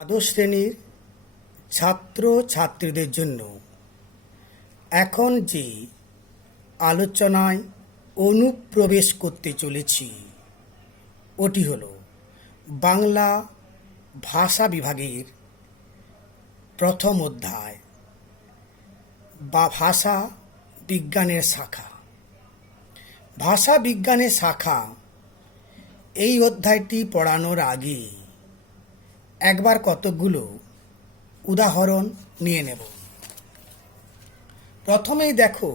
দ্বাদশ শ্রেণীর ছাত্র ছাত্রীদের জন্য এখন যে আলোচনায় অনুপ্রবেশ করতে চলেছি ওটি হল বাংলা ভাষা বিভাগের প্রথম অধ্যায় বা ভাষা বিজ্ঞানের শাখা। ভাষা বিজ্ঞানের শাখা এই অধ্যায়টি পড়ানোর আগে একবার কতকগুলো উদাহরণ নিয়ে নেব। প্রথমেই দেখো,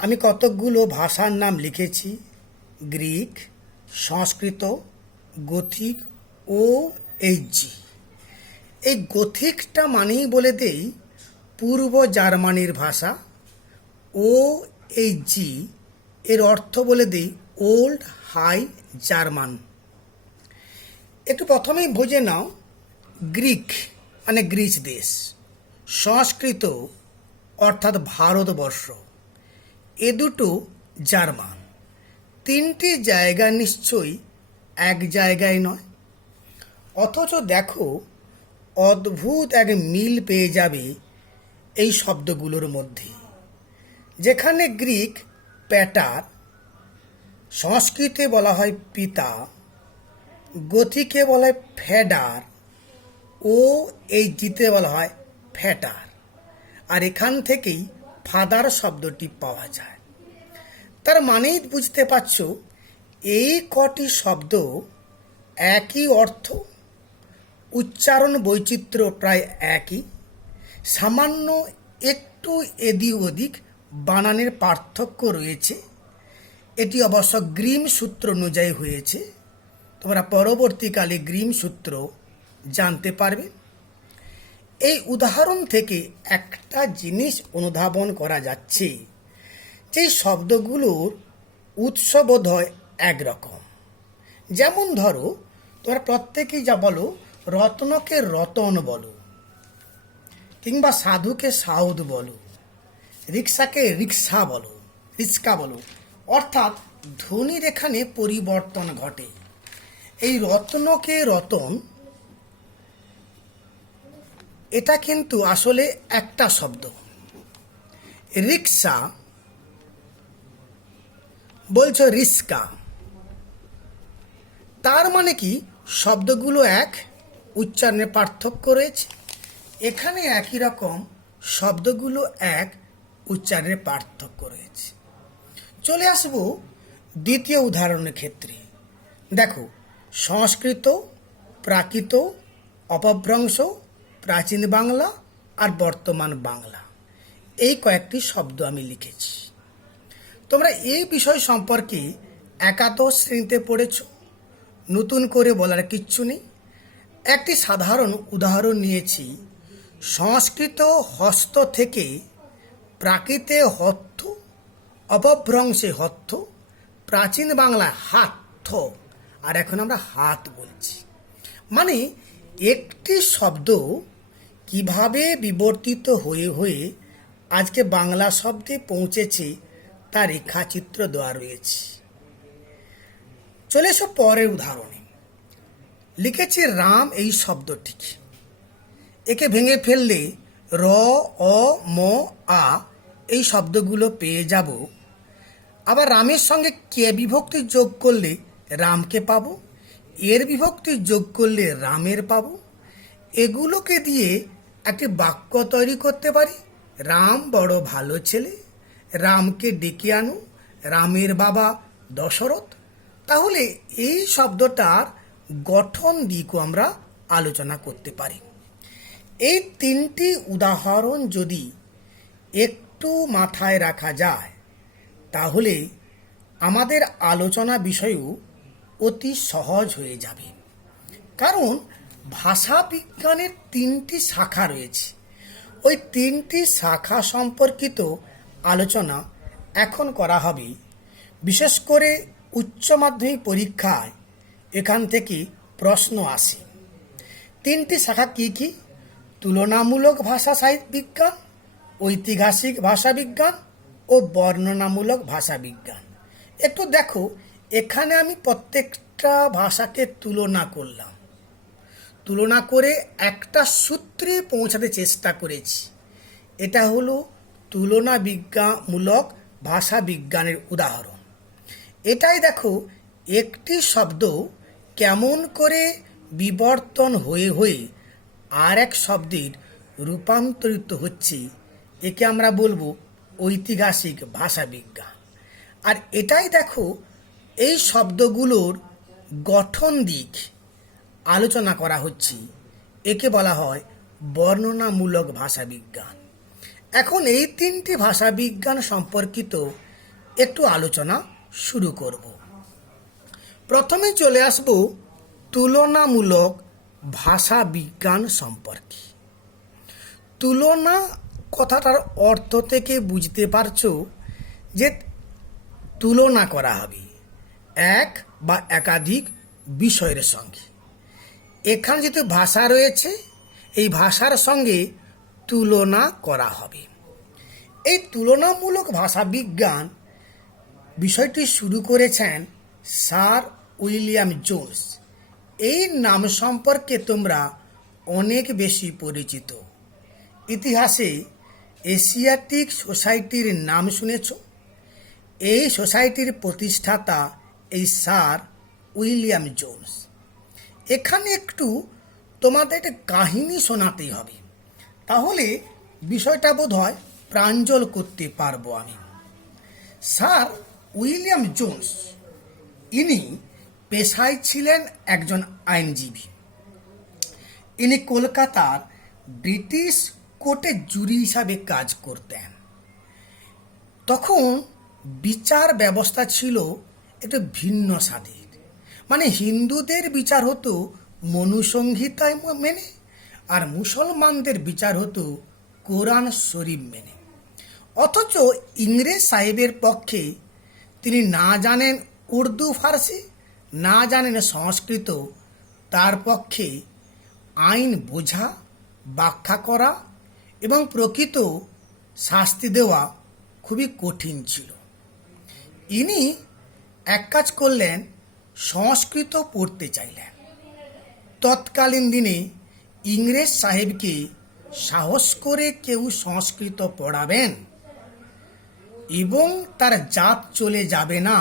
আমি কতকগুলো ভাষার নাম লিখেছি: গ্রিক, সংস্কৃত, গথিক ও এইচজি। এই গথিকটা মানেই বলে দেই পূর্ব জার্মানির ভাষা, ও এইচজি এর অর্থ বলে দেই ওল্ড হাই জার্মান। একটু প্রথমেই বুঝে নাও, গ্রিক মানে গ্রিস দেশ, সংস্কৃত অর্থাৎ ভারতবর্ষ, এ দুটো জার্মান। তিনটি জায়গা নিশ্চয়ই এক জায়গায় নয়, অথচ দেখো অদ্ভুত এক মিল পেয়ে যাবে এই শব্দগুলোর মধ্যে। যেখানে গ্রিক প্যাটার, সংস্কৃতে বলা হয় পিতা, গথিকে বলা হয় ফেডার ও এই জিতে বলা হয় ফ্যাটার, আর এখান থেকেই ফাদার শব্দটি পাওয়া যায়। তার মানেই বুঝতে পারছ এই কটি শব্দ একই অর্থ, উচ্চারণ বৈচিত্র্য প্রায় একই, সামান্য একটু এদিক ওদিক বানানের পার্থক্য রয়েছে। এটি অবশ্য গ্রিম সূত্র অনুযায়ী হয়েছে। তোমরা পরবর্তীকালে গ্রিম সূত্র জানতে পারবে। এই উদাহরণ থেকে একটা জিনিস অনুধাবন করা যাচ্ছে যে শব্দগুলোর উৎস বোধ হয় একরকম। যেমন ধরো, তোমরা প্রত্যেকেই যা বলো, রত্নকে রতন বলো, কিংবা সাধুকে সাউদ বলো, রিক্সাকে রিক্সা বলো, রিক্সা বলো, অর্থাৎ ধ্বনির এখানে পরিবর্তন ঘটে। এই রত্নকে রতন, এটা কিন্তু আসলে একটা শব্দ। রিক্সা বলছো রিস্কা, তার মানে কি শব্দগুলো এক, উচ্চারণের পার্থক্য রয়েছে। এখানে একই রকম শব্দগুলো এক, উচ্চারণের পার্থক্য রয়েছে। চলে আসব দ্বিতীয় উদাহরণের ক্ষেত্রে। দেখো, সংস্কৃত, প্রাকৃত, অপভ্রংশ, প্রাচীন বাংলা আর বর্তমান বাংলা, এই কয়েকটি শব্দ আমি লিখেছি। তোমরা এই বিষয় সম্পর্কে একাদশ শ্রেণীতে পড়েছ, নতুন করে বলার কিচ্ছু নেই। একটি সাধারণ উদাহরণ নিয়েছি। সংস্কৃত হস্ত থেকে প্রাকৃতে হত্থ, অপভ্রংশে হত্থ, প্রাচীন বাংলায় হাত, আর এখন আমরা হাত বলছি। মানে একটি শব্দ কিভাবে বিবর্তিত হয়ে হয়ে আজকে বাংলা শব্দে পৌঁছেছে তার রেখাচিত্র দেওয়া রয়েছে। চলে এসো পরের উদাহরণে। লিখেছি রাম এই শব্দটি। একে ভেঙে ফেললে র, অ, ম, আ এই শব্দগুলো পেয়ে যাব। আবার রামের সঙ্গে কে বিভক্তি যোগ করলে রামকে পাবো, এর বিভক্তি যোগ করলে রামের পাবো। এগুলোকে দিয়ে একটি বাক্য তৈরি করতে পারি: রাম বড় ভালো ছেলে, রামকে ডেকে আনো, রামের বাবা দশরথ। তাহলে এই শব্দটার গঠন দিকও আমরা আলোচনা করতে পারি। এই তিনটি উদাহরণ যদি একটু মাথায় রাখা যায় তাহলে আমাদের আলোচনা বিষয়ও অতি সহজ হয়ে যাবে। কারণ ভাষা বিজ্ঞানের তিনটি শাখা রয়েছে। ওই তিনটি শাখা সম্পর্কিত আলোচনা এখন করা হবে। বিশেষ করে উচ্চ মাধ্যমিক পরীক্ষায় এখান থেকে প্রশ্ন আসে। তিনটি শাখা কি কি? তুলনামূলক ভাষা সাহিত্য বিজ্ঞান, ঐতিহাসিক ভাষা বিজ্ঞান ও বর্ণনামূলক ভাষা বিজ্ঞান। একটু দেখো, এখানে আমি প্রত্যেকটা ভাষাকে তুলনা করলাম। তুলনা করে একটা সূত্রে পৌঁছাতে চেষ্টা করেছি। এটা হলো তুলনা বিজ্ঞানমূলক ভাষা বিজ্ঞানের উদাহরণ। এটাই দেখো একটি শব্দ কেমন করে বিবর্তন হয়ে হয়ে আর এক শব্দের রূপান্তরিত হচ্ছে, একে আমরা বলবো ঐতিহাসিক ভাষা বিজ্ঞান। আর এটাই দেখো এই শব্দগুলোর গঠন দিক আলোচনা করা হচ্ছে, একে বলা হয় বর্ণনামূলক ভাষা বিজ্ঞান। এখন এই তিনটি ভাষা বিজ্ঞান সম্পর্কিত একটু আলোচনা শুরু করব। প্রথমে চলে আসব তুলনামূলক ভাষা বিজ্ঞান সম্পর্কে। তুলনা কথাটার অর্থ থেকে বুঝতে পারছো যে তুলনা করা হবে এক বা একাধিক বিষয়ের সঙ্গে। এখানে যেহেতু ভাষা রয়েছে, এই ভাষার সঙ্গে তুলনা করা হবে। এই তুলনামূলক ভাষা বিজ্ঞান বিষয়টি শুরু করেছেন স্যার উইলিয়াম জোন্স। এই নাম সম্পর্কে তোমরা অনেক বেশি পরিচিত। ইতিহাসে এশিয়াটিক সোসাইটির নাম শুনেছ। এই সোসাইটির প্রতিষ্ঠাতা এই স্যার উইলিয়াম জোন্স। এখানে একটু তোমাদের একটা কাহিনী শোনাতেই হবে, তাহলে বিষয়টা বোধ হয় প্রাঞ্জল করতে পারবো আমি। স্যার উইলিয়াম জোন্স ইনি পেশায় ছিলেন একজন আইনজীবী। ইনি কলকাতার ব্রিটিশ কোর্টে জুরি হিসাবে কাজ করতেন। তখন বিচার ব্যবস্থা ছিল একটু ভিন্ন স্বাদের। মানে হিন্দুদের বিচার হতো মনুসংহিতায় মেনে, আর মুসলমানদের বিচার হতো কোরআন শরীফ মেনে। অথচ ইংরেজ সাহেবের পক্ষে তিনি না জানেন উর্দু ফার্সি, না জানেন সংস্কৃত, তার পক্ষে আইন বোঝা, ব্যাখ্যা করা এবং প্রকৃত শাস্তি দেওয়া খুবই কঠিন ছিল। ইনি এক কাজ করলেন, সংস্কৃত পড়তে চাইলেন। তৎকালীন দিনে ইংরেজ সাহেবকে সাহস করে কেউ সংস্কৃত পড়াবেন এবং তার জাত চলে যাবে না,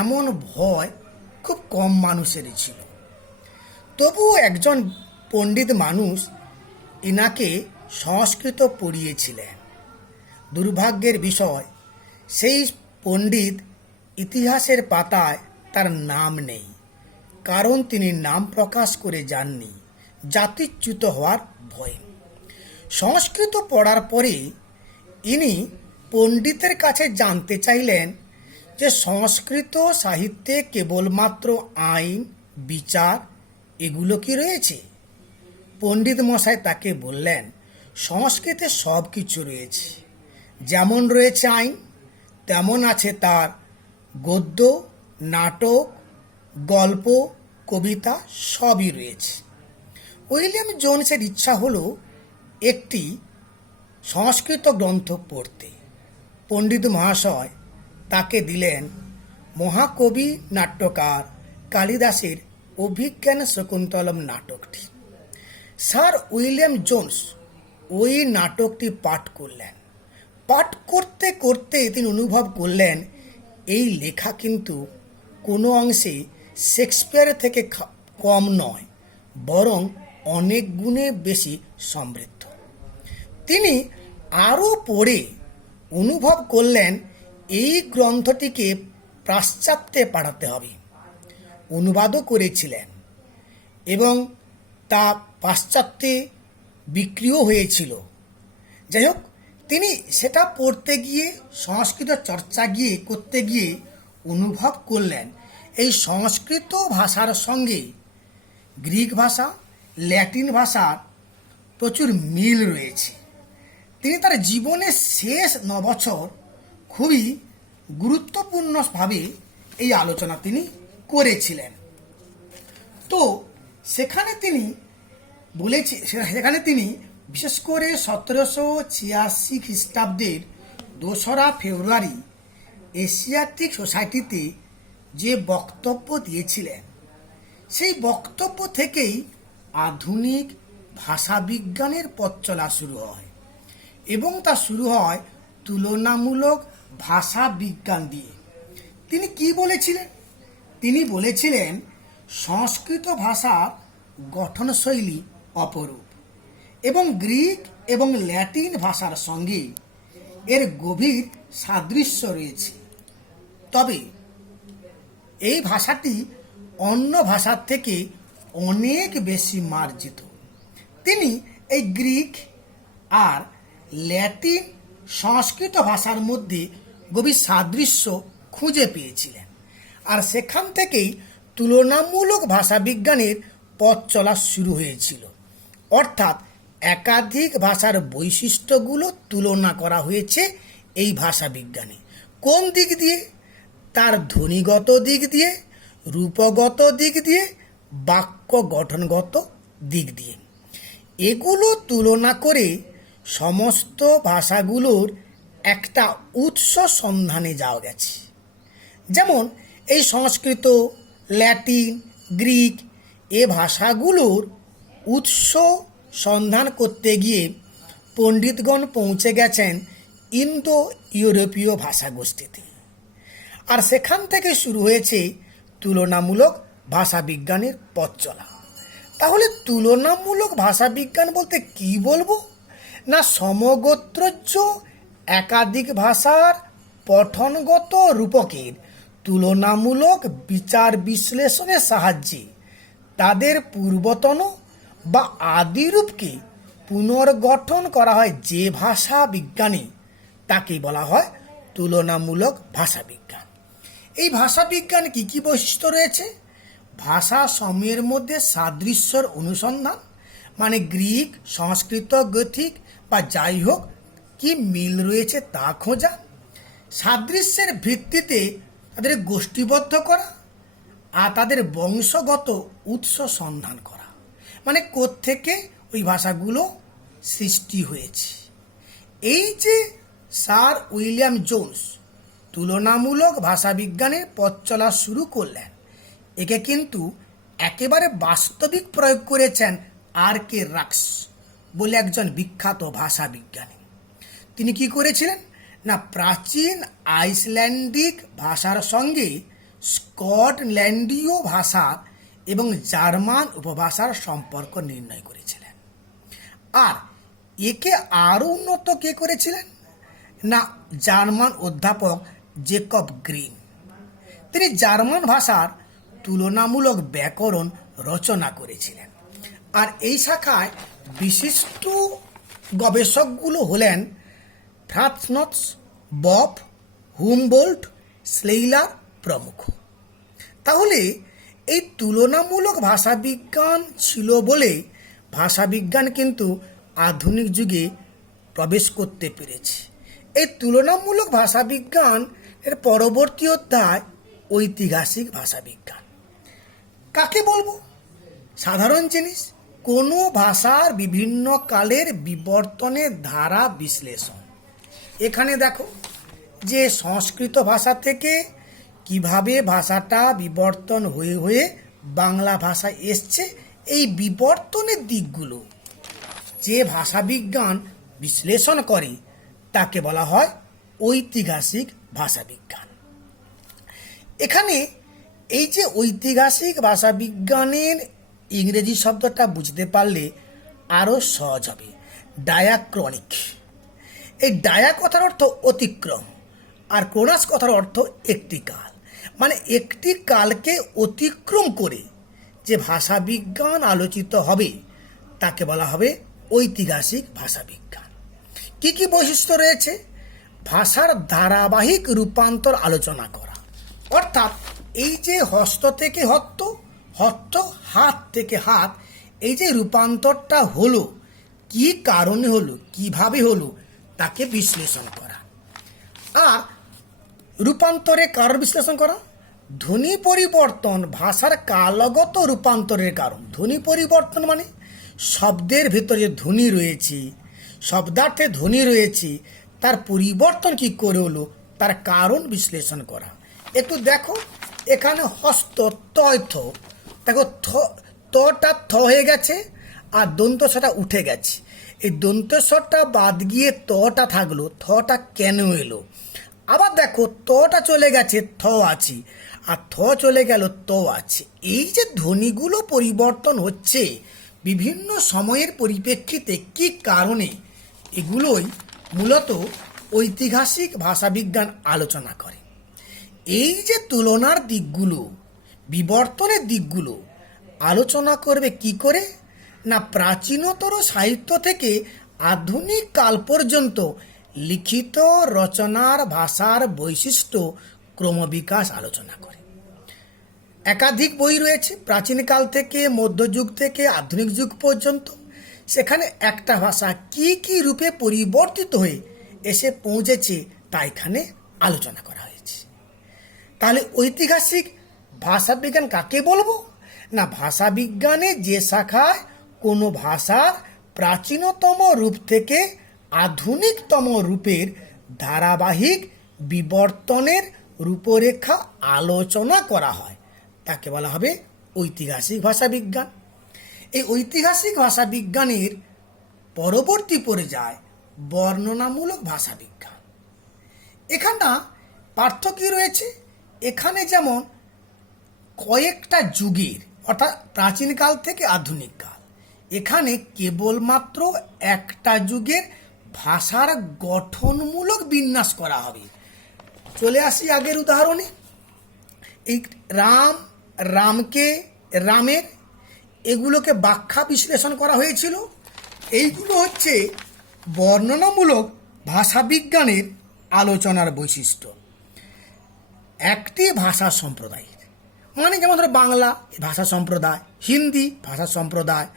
এমন ভয় খুব কম মানুষেরই ছিল। তবুও একজন পণ্ডিত মানুষ ইনাকে সংস্কৃত পড়িয়েছিলেন। দুর্ভাগ্যের বিষয়, সেই পণ্ডিত ইতিহাসের পাতায় তার নাম নেই, কারণ তিনি নাম প্রকাশ করে যাননি জাতিচ্যুত হওয়ার ভয়ে। সংস্কৃত পড়ার পরে ইনি পণ্ডিতের কাছে জানতে চাইলেন যে সংস্কৃত সাহিত্যে কেবলমাত্র আইন, বিচার এগুলো কি রয়েছে? পণ্ডিত মশাই তাকে বললেন, সংস্কৃতে সব কিছু রয়েছে। যেমন রয়েছে আইন, তেমন আছে তার গদ্য, নাটক, গল্প, কবিতা সবই রয়েছে। উইলিয়াম জোনসের ইচ্ছা হলো একটি সংস্কৃত গ্রন্থ পড়তে। পণ্ডিত মহাশয় তাকে দিলেন মহাকবি নাট্যকার কালিদাসের অভিজ্ঞান শকুন্তলম নাটকটি। স্যার উইলিয়াম জোন্স ওই নাটকটি পাঠ করলেন। পাঠ করতে করতে তিনি অনুভব করলেন এই লেখা কিন্তু কোনো অংশে শেক্সপিয়ারের থেকে কম নয়, বরং অনেক গুণে বেশি সমৃদ্ধ। তিনি আরও পড়ে অনুভব করলেন এই গ্রন্থটিকে পাশ্চাত্যে পাঠাতে হবে। অনুবাদও করেছিলেন এবং তা পাশ্চাত্যে বিক্রিও হয়েছিল। যাই হোক, তিনি সেটা পড়তে গিয়ে, সংস্কৃত চর্চা করতে গিয়ে অনুভব করলেন এই সংস্কৃত ভাষার সঙ্গে গ্রিক ভাষা, ল্যাটিন ভাষার প্রচুর মিল রয়েছে। তিনি তার জীবনের শেষ 9 বছর খুবই গুরুত্বপূর্ণভাবে এই আলোচনা তিনি করেছিলেন। তো সেখানে তিনি বিশেষ করে 1786 খ্রিস্টাব্দের 2রা ফেব্রুয়ারি এশিয়াটিক সোসাইটিতে যে বক্তব্য দিয়েছিলেন, সেই বক্তব্য থেকেই আধুনিক ভাষাবিজ্ঞানের পথ চলা শুরু হয় এবং তা শুরু হয় তুলনামূলক ভাষা বিজ্ঞান দিয়ে। তিনি কি বলেছিলেন? তিনি বলেছিলেন সংস্কৃত ভাষার গঠনশৈলী অপরূপ এবং গ্রিক এবং ল্যাটিন ভাষার সঙ্গে এর গভীর সাদৃশ্য রয়েছে। তবে এই ভাষাটি অন্য ভাষার থেকে অনেক বেশি মার্জিত। তিনি এই গ্রিক আর ল্যাটিন সংস্কৃত ভাষার মধ্যে গভীর সাদৃশ্য খুঁজে পেয়েছিলেন, আর সেখান থেকেই তুলনামূলক ভাষাবিজ্ঞানের পথ চলা শুরু হয়েছিল। অর্থাৎ একাধিক ভাষার বৈশিষ্ট্যগুলো তুলনা করা হয়েছে এই ভাষাবিজ্ঞানে। কোন দিক দিয়ে? তার ধ্বনিগত দিক দিয়ে, রূপগত দিক দিয়ে, বাক্য গঠনগত দিক দিয়ে। এগুলো তুলনা করে সমস্ত ভাষাগুলোর একটা উৎস সন্ধানে যাওয়া গেছে। যেমন এই সংস্কৃত, ল্যাটিন, গ্রিক এ ভাষাগুলোর উৎস সন্ধান করতে গিয়ে পণ্ডিতগণ পৌঁছে গেছেন ইন্দো ইউরোপীয় ভাষাগোষ্ঠীতে, আর সেখান থেকে শুরু হয়েছে তুলনামূলক ভাষাবিজ্ঞানের পথ চলা। তাহলে তুলনামূলক ভাষাবিজ্ঞান বলতে কি বলবো? না, সমগোত্রজ একাধিক ভাষার পঠনগত রূপকের তুলনামূলক বিচার বিশ্লেষণের সাহায্যে তাদের পূর্বতন বা আদিরূপকে পুনর্গঠন করা হয় যে ভাষা বিজ্ঞানে, তাকে বলা হয় তুলনামূলক ভাষাবিজ্ঞান। এই ভাষাবিজ্ঞান কি কি বৈশিষ্ট্য রয়েছে? ভাষা সমূহের মধ্যে সাদৃশ্যর অনুসন্ধান, মানে গ্রিক, সংস্কৃত, গথিক বা যাই হোক কি মিল রয়েছে তা খোঁজা, সাদৃশ্যের ভিত্তিতে তাদের গোষ্ঠীবদ্ধ করা, আর তাদের বংশগত উৎস সন্ধান করা, মানে কোত্থেকে ওই ভাষাগুলো সৃষ্টি হয়েছে। এই যে স্যার উইলিয়াম জোন্স তুলনামূলক ভাষাবিজ্ঞানের পথ চলা শুরু করলেন, একে কিন্তু একেবারে বাস্তবিক প্রয়োগ করেছেন আর.কে. রাক্স বলে একজন বিখ্যাত ভাষাবিজ্ঞানী। তিনি কি করেছিলেন? না, প্রাচীন আইসল্যান্ডিক ভাষার সঙ্গে স্কটল্যান্ডীয় ভাষা এবং জার্মান উপভাষার সম্পর্ক নির্ণয় করেছিলেন। আর একে আরও উন্নত কে করেছিলেন? না, জার্মান অধ্যাপক জেকব গ্রিন। তিনি জার্মান ভাষার তুলনামূলক ব্যাকরণ রচনা করেছিলেন। আর এই শাখায় বিশিষ্ট গবেষকগুলো হলেন ফ্রান্স বফ, হুমবোল্ট, স্লেইলার প্রমুখ। তাহলে এই তুলনামূলক ভাষাবিজ্ঞান ছিল বলে ভাষাবিজ্ঞান কিন্তু আধুনিক যুগে প্রবেশ করতে পেরেছে। এই তুলনামূলক ভাষাবিজ্ঞান এর পরবর্তী অধ্যায় ঐতিহাসিক ভাষাবিজ্ঞান। কাকে বলবো? সাধারণ জিনিস, কোনো ভাষার বিভিন্ন কালের বিবর্তনের ধারা বিশ্লেষণ। এখানে দেখো যে সংস্কৃত ভাষা থেকে কিভাবে ভাষাটা বিবর্তন হয়ে হয়ে বাংলা ভাষা এসছে, এই বিবর্তনের দিকগুলো যে ভাষাবিজ্ঞান বিশ্লেষণ করে তাকে বলা হয় ঐতিহাসিক ভাষাবিজ্ঞান। এখানে এই যে ঐতিহাসিক ভাষাবিজ্ঞানের ইংরেজি শব্দটা বুঝতে পারলে আরও সহজ হবে। ডায়াক্রনিক। এই ডায়া কথার অর্থ অতিক্রম, আর ক্রোনাস কথার অর্থ একটি কাল, মানে একটি কালকে অতিক্রম করে যে ভাষাবিজ্ঞান আলোচিত হবে তাকে বলা হবে ঐতিহাসিক ভাষাবিজ্ঞান। কি কি বৈশিষ্ট্য রয়েছে? ভাষার ধারাবাহিক রূপান্তর আলোচনা করা, অর্থাৎ এই যে হস্ত থেকে হত্ত, হত্ত হাত থেকে হাত, এই যে রূপান্তরটা হলো, কি কারণে হলো, কিভাবে হলো, তাকে বিশ্লেষণ করা। আর রূপান্তরের কারণ বিশ্লেষণ করা। ধ্বনি পরিবর্তন ভাষার কালগত রূপান্তরের কারণ। ধ্বনি পরিবর্তন মানে শব্দের ভেতরে ধ্বনি রয়েছে, শব্দার্থে ধ্বনি রয়েছে, তার পরিবর্তন কি করে হলো, তার কারণ বিশ্লেষণ করা। একটু দেখো এখানে হস্ত তয়থ, দেখো তটা থ হয়ে গেছে আর দন্তস্বরটা উঠে গেছে। এই দন্তস্বরটা বাদ গিয়ে তটা থাকলো, থটা কেন এলো? আবার দেখো তটা চলে গেছে, থ আছে, আর থ চলে গেল, ত আছে। এই যে ধ্বনিগুলো পরিবর্তন হচ্ছে বিভিন্ন সময়ের পরিপ্রেক্ষিতে, কি কারণে, এগুলোই মূলত ঐতিহাসিক ভাষাবিজ্ঞান আলোচনা করে। এই যে তুলনার দিকগুলো, বিবর্তনের দিকগুলো আলোচনা করবে কি করে? না, প্রাচীনতর সাহিত্য থেকে আধুনিক কাল পর্যন্ত লিখিত রচনার ভাষার বৈশিষ্ট্য ক্রমবিকাশ আলোচনা করে। একাধিক বই রয়েছে প্রাচীনকাল থেকে মধ্যযুগ থেকে আধুনিক যুগ পর্যন্ত। সেখানে একটা ভাষা কি কি রূপে পরিবর্তিত হয়ে এসে পৌঁছেছে তা এখানে আলোচনা করা হয়েছে। তাহলে ঐতিহাসিক ভাষাবিজ্ঞান কাকে বলবো? না, ভাষাবিজ্ঞানে যে শাখায় কোনো ভাষার প্রাচীনতম রূপ থেকে আধুনিকতম রূপের ধারাবাহিক বিবর্তনের রূপরেখা আলোচনা করা হয় তাকে বলা হবে ঐতিহাসিক ভাষাবিজ্ঞান। এই ঐতিহাসিক ভাষাবিজ্ঞানের পরবর্তী পর্যায় বর্ণনামূলক ভাষাবিজ্ঞান। এখানটা পার্থক্য রয়েছে। এখানে যেমন কয়েকটা যুগের, অর্থাৎ প্রাচীনকাল থেকে আধুনিক কাল, এখানে কেবলমাত্র একটা যুগের ভাষার গঠনমূলক বিন্যাস করা হবে। চলে আসি আগের উদাহরণে। এই রামের এগুলোকে ব্যাখ্যা বিশ্লেষণ করা হয়েছিল। এইগুলো হচ্ছে বর্ণনামূলক ভাষাবিজ্ঞানের আলোচনার বৈশিষ্ট্য। একটি ভাষা সম্প্রদায়ের, মানে যেমন ধরো বাংলা ভাষা সম্প্রদায়, হিন্দি ভাষা সম্প্রদায়,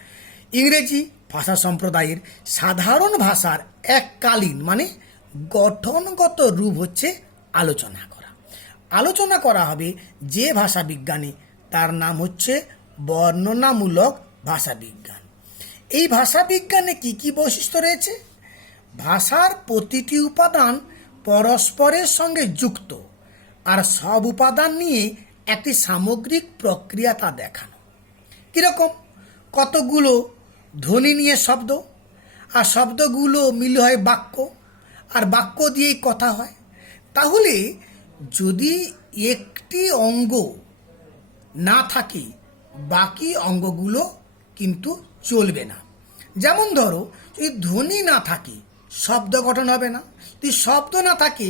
ইংরেজি ভাষা সম্প্রদায়ের সাধারণ ভাষার এককালীন মানে গঠনগত রূপ হচ্ছে আলোচনা করা। আলোচনা করা হবে যে ভাষাবিজ্ঞানে, তার নাম হচ্ছে বর্ণনামূলক ভাষাবিজ্ঞান। এই ভাষাবিজ্ঞানে কি কি বৈশিষ্ট্য রয়েছে? ভাষার প্রতিটি উপাদান পরস্পরের সঙ্গে যুক্ত, আর সব উপাদান নিয়ে একটি সামগ্রিক প্রক্রিয়া তা দেখানো। কীরকম? কতগুলো ধ্বনি নিয়ে শব্দ, আর শব্দগুলো মিলে হয় বাক্য, আর বাক্য দিয়েই কথা হয়। তাহলে যদি একটি অঙ্গ না থাকে, বাকি অঙ্গগুলো কিন্তু চলবে না। যেমন ধরো, যদি ধ্বনি না থাকে শব্দ গঠন হবে না, যদি শব্দ না থাকে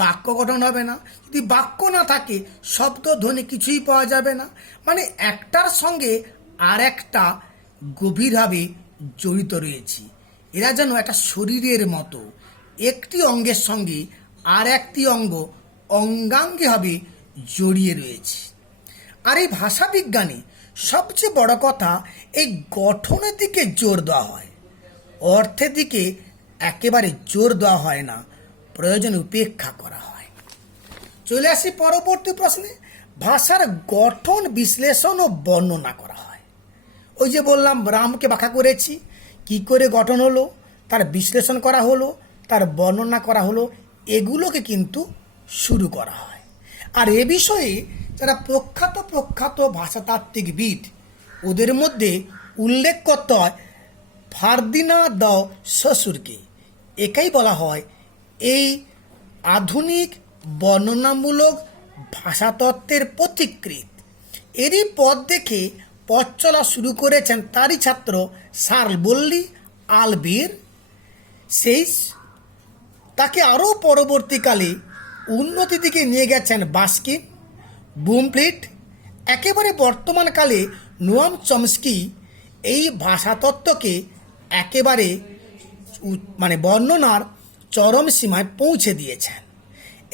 বাক্য গঠন হবে না, যদি বাক্য না থাকে শব্দ ধ্বনি কিছুই পাওয়া যাবে না। মানে একটার সঙ্গে আর একটা গভীরভাবে জড়িত রয়েছে। এরা যেন একটা শরীরের মতো, একটি অঙ্গের সঙ্গে আর একটি অঙ্গ অঙ্গাঙ্গিভাবে জড়িয়ে রয়েছে। আর এই ভাষাবিজ্ঞানে সবচেয়ে বড় কথা, এই গঠনের দিকে জোর দেওয়া হয়, অর্থের দিকে একেবারে জোর দেওয়া হয় না, প্রয়োজনে উপেক্ষা করা হয়। চলে আসি পরবর্তী প্রশ্নে। ভাষার গঠন বিশ্লেষণ ও বর্ণনা করা হয়। ওই যে বললাম রামকে ব্যাখ্যা করেছি, কি করে গঠন হলো, তার বিশ্লেষণ করা হলো, তার বর্ণনা করা হলো, এগুলোকে কিন্তু শুরু করা হয়। আর এ বিষয়ে যারা প্রখ্যাত ভাষাতাত্ত্বিকবিদ, ওদের মধ্যে উল্লেখ করতে হয় ফার্দিনান্দ দ্য সসুরকে। একেই বলা হয় এই আধুনিক বর্ণনামূলক ভাষাতত্ত্বের পথিকৃৎ। এরই পথ দেখে পথ চলা শুরু করেছেন তারই ছাত্র শার্ল বল্লি আলবির সেইস। তাকে আরও পরবর্তীকালে উন্নতির দিকে নিয়ে গেছেন বাস্কিন, বুমফ্লিট, একেবারে বর্তমানকালে নোয়াম চমস্কি এই ভাষাতত্ত্বকে একেবারে মানে বর্ণনার চরম সীমায় পৌঁছে দিয়েছেন।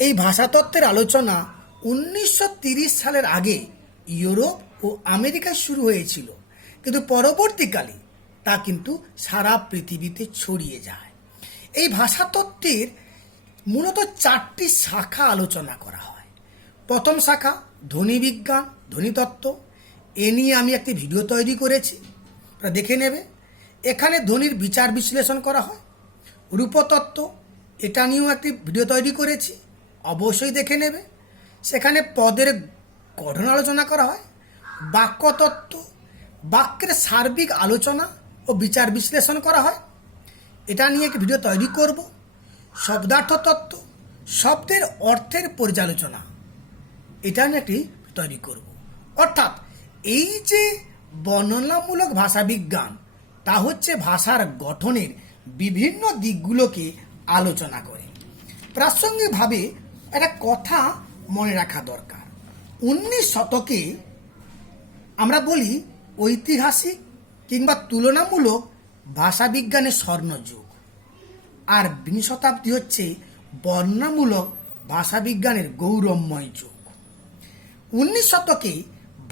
এই ভাষাতত্ত্বের আলোচনা 1930 সালের আগে ইউরোপ ও আমেরিকায় শুরু হয়েছিল, কিন্তু পরবর্তীকালে তা কিন্তু সারা পৃথিবীতে ছড়িয়ে যায়। এই ভাষাতত্ত্বের মূলত 4টি শাখা আলোচনা করা হয়। প্রথম শাখা ধ্বনিবিজ্ঞান, ধ্বনিতত্ত্ব। এ নিয়ে আমি একটি ভিডিও তৈরি করেছি, আপনারা দেখে নেবে। এখানে ধ্বনির বিচার বিশ্লেষণ করা হয়। রূপতত্ত্ব, এটা নিয়েও একটি ভিডিও তৈরি করেছি, অবশ্যই দেখে নেবে। সেখানে পদের গঠন আলোচনা করা হয়। বাক্যতত্ত্ব, বাক্যের সার্বিক আলোচনা ও বিচার বিশ্লেষণ করা হয়। এটা নিয়ে একটি ভিডিও তৈরি করব। শব্দার্থ তত্ত্ব, শব্দের অর্থের পর্যালোচনা, এটা নিয়ে একটি তৈরি করব। অর্থাৎ এই যে বর্ণনামূলক ভাষাবিজ্ঞান, তা হচ্ছে ভাষার গঠনের বিভিন্ন দিকগুলোকে আলোচনা করে। প্রাসঙ্গিকভাবে একটা কথা মনে রাখা দরকার। 19 শতকে আমরা বলি ঐতিহাসিক কিংবা তুলনামূলক ভাষাবিজ্ঞানের স্বর্ণযুগ, আর 20 শতাব্দী হচ্ছে বর্ণনামূলক ভাষাবিজ্ঞানের গৌরবময় যুগ। 19 শতকে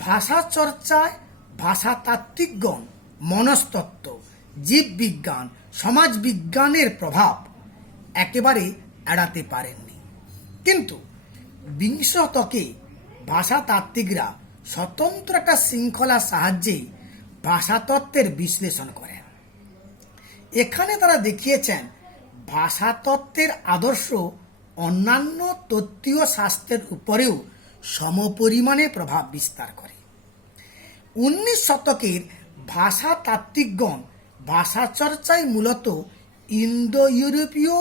ভাষা চর্চায় ভাষাতাত্ত্বিকগণ মনস্তত্ত্ব, জীববিজ্ঞান, সমাজবিজ্ঞানের প্রভাব একেবারে এড়াতে পারেননি। কিন্তু 20 শতকে ভাষাতাত্ত্বিকরা স্বতন্ত্র একটা শৃঙ্খলার সাহায্যে ভাষাতত্ত্বের বিশ্লেষণ করেন। এখানে তারা দেখিয়েছেন ভাষাতত্ত্বের আদর্শ অন্যান্য তত্ত্বীয় শাস্ত্রের উপরেও সমপরিমাণে প্রভাব বিস্তার করে। 19 শতকের ভাষাতাত্ত্বিকগণ ভাষা চর্চায় মূলত ইন্দো ইউরোপীয়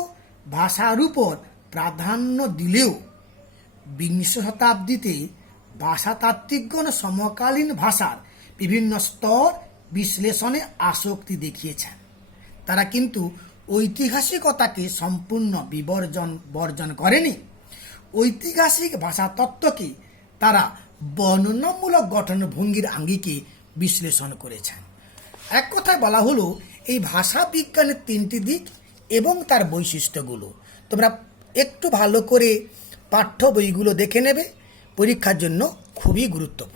ভাষার উপর প্রাধান্য দিলেও 20 শতাব্দীতে ভাষাতাত্ত্বিকগণ সমকালীন ভাষার বিভিন্ন স্তর বিশ্লেষণে আসক্তি দেখিয়েছেন। তারা কিন্তু ঐতিহাসিকতাকে সম্পূর্ণ বর্জন করেনি। ঐতিহাসিক ভাষাতত্ত্বকে তারা বর্ণনামূলক গঠনভঙ্গির আঙ্গিকে বিশ্লেষণ করেছেন। এক কথায় বলা হলো এই ভাষা বিজ্ঞানের 3টি দিক এবং তার বৈশিষ্ট্যগুলো তোমরা একটু ভালো করে পাঠ্য বইগুলো দেখে নেবে, পরীক্ষার জন্য খুবই গুরুত্বপূর্ণ।